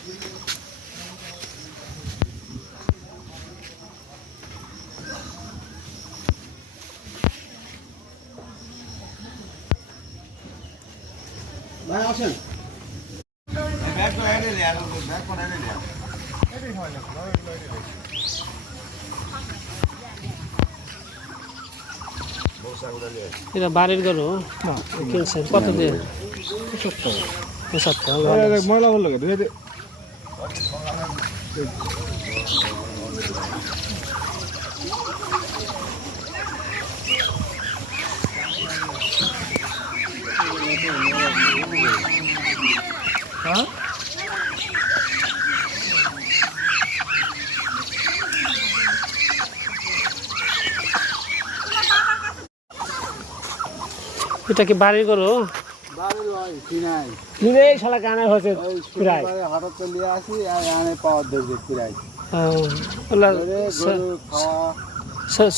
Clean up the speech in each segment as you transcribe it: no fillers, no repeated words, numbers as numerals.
ভাই আসেন ব্যাগ তো এনে নিয়ে আসো ব্যাগ কোন এনে নিয়ে এটা বাড়ির গরু না কিনছেন কত দিয়ে 75 ময়লা বললো ধুয়ে দে হ্যাঁ এটা কি বাড়ির গরু বাড়ির ভাই কিনাই কিনে শালা কানে হচ্ছে প্রায় হাটত চলিয়ে আসি আর আনে পাওয়ার দেখবে প্রায় ওলা গরু খাওয়া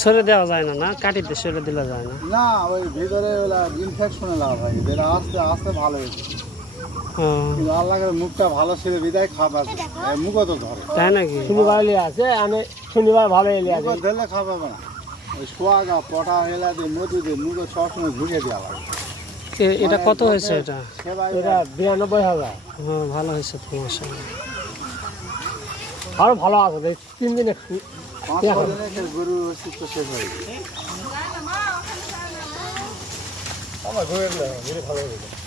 সরে দেওয়া যায় না না কাটিতে সরে দিলে যায় না না ওই ভিতরে ওলা ইনফেকশনে লাভ হয় যেটা আস্তে আস্তে ভালো হয়েছে কিন্তু আল্লাহের মুখটা ভালো ছিল বিদায় খাবার মুখও তো ধরে তাই নাকি শনিবার আছে আমি শনিবার ভালো এলে আছে ধরলে খাবে না ওই সোয়াগা পটা হেলা দিয়ে মধু দিয়ে মুখে সবসময় ঢুকে দেওয়া লাগে এটা কত হয়েছে এটা এটা 92,000 হ্যাঁ ভালো হয়েছে তো মাশাআল্লাহ আরো ভালো আছে 3 দিনে 5 দিনে গরু অস্তিত্ব শেষ হয়ে গেছে আমার গরু ভালো হয়ে গেছে